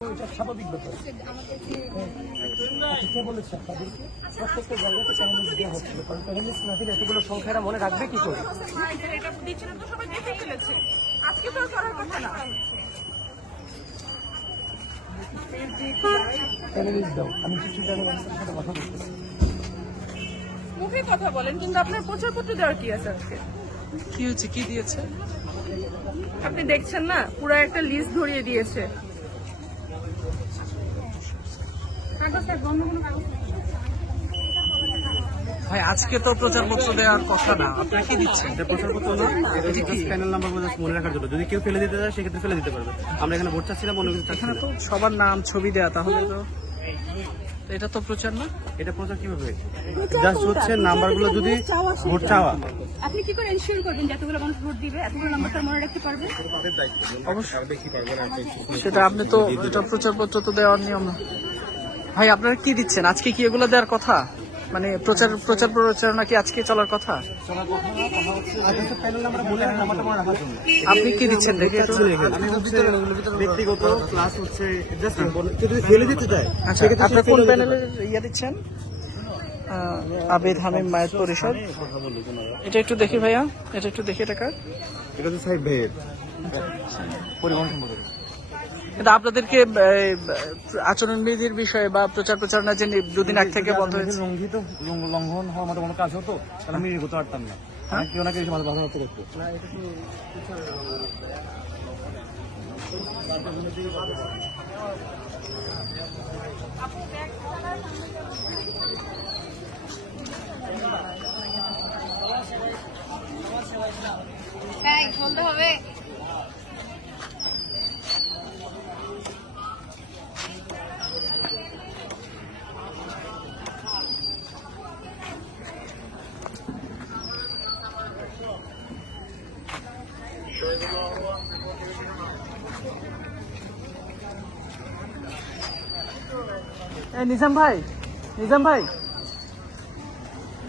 এটা স্বাভাবিক ব্যাপার। কে বলেছে আপনাদেরকে? প্রত্যেকটা জায়গাতে প্যানেলিস্ট দেওয়া হচ্ছিল, কারণ প্যানেলিস্ট না দিলে এতগুলো সংখ্যা এরা মনে রাখবে কি করে? প্যানেলিস্ট দাও, আমি কিছু জানি সাথে কথা বলতে। মুখে কথা বলেন, কিন্তু আপনার প্রচারপত্র দেওয়ার কি আছে আজকে? কি হচ্ছে, কি দিয়েছে? আপনি দেখছেন না, পুরো একটা লিস্ট ধরিয়ে দিয়েছে। ভাই আজকে তো প্রচারপত্র দেওয়ার কথা না, আপনারা কি দিচ্ছেন? এটা প্রচারপত্র না, এটা হচ্ছে প্যানেল নাম্বারগুলো জাস্ট মনে রাখার জন্য। যদি কেউ ফেলে দিতে চায় সেক্ষেত্রে ফেলে দিতে পারবে। আমরা এখানে ভোট চাচ্ছিলাম, অন্য কিছু চাচ্ছি এখানে না। তো সবার নাম ছবি দেয়া, তাহলে তো এটা তো প্রচার না। এটা প্রচার কিভাবে? জাস্ট হচ্ছে নাম্বারগুলো যদি ভোট চাওয়া। আপনি কি করে এনশিওর করবেন যে এতগুলো মানুষ ভোট দিবে, এতগুলো নাম্বার তার মনে রাখতে পারবে? সেটা আপনি তো, এটা প্রচারপত্র তো দেওয়ার নিয়ম না। ভাই আপনারা কি দিচ্ছেন আজকে? কি এগুলো দেওয়ার কথা? মানে প্রচার প্রচারণা কি আজকে চলার কথা? প্যানেল নাম্বার বলে নাম্বারটা মনে রাখার জন্য। আপনি কি দিচ্ছেন দেখে একটু? আমি হচ্ছে ব্যক্তিগত ক্লাস হচ্ছে জাস্ট কেউ যদি ফেলে দিতে চায় আচ্ছা, আপনার কোন প্যানেলের ইয়ে দিচ্ছেন? আবেদ হামিম মায়ের পরিষদ। এটা একটু দেখি ভাইয়া, এটা একটু দেখি টাকা। এটা হচ্ছে সাহেব ভাইয়ের পরিবহন সম্পর্কে। কিন্তু আপনাদেরকে আচরণবিধির বিষয়ে বা প্রচার প্রচারণা যে দুদিন আগ থেকে বন্ধ হয়েছে, লঙ্ঘন হওয়ার মতো কোনো কাজ হতো তাহলে আমি করতে পারতাম না। কেউ না কেউ এসে বাধা হতে দেখতো। হ্যাঁ, বলতে হবে। নিজাম ভাই,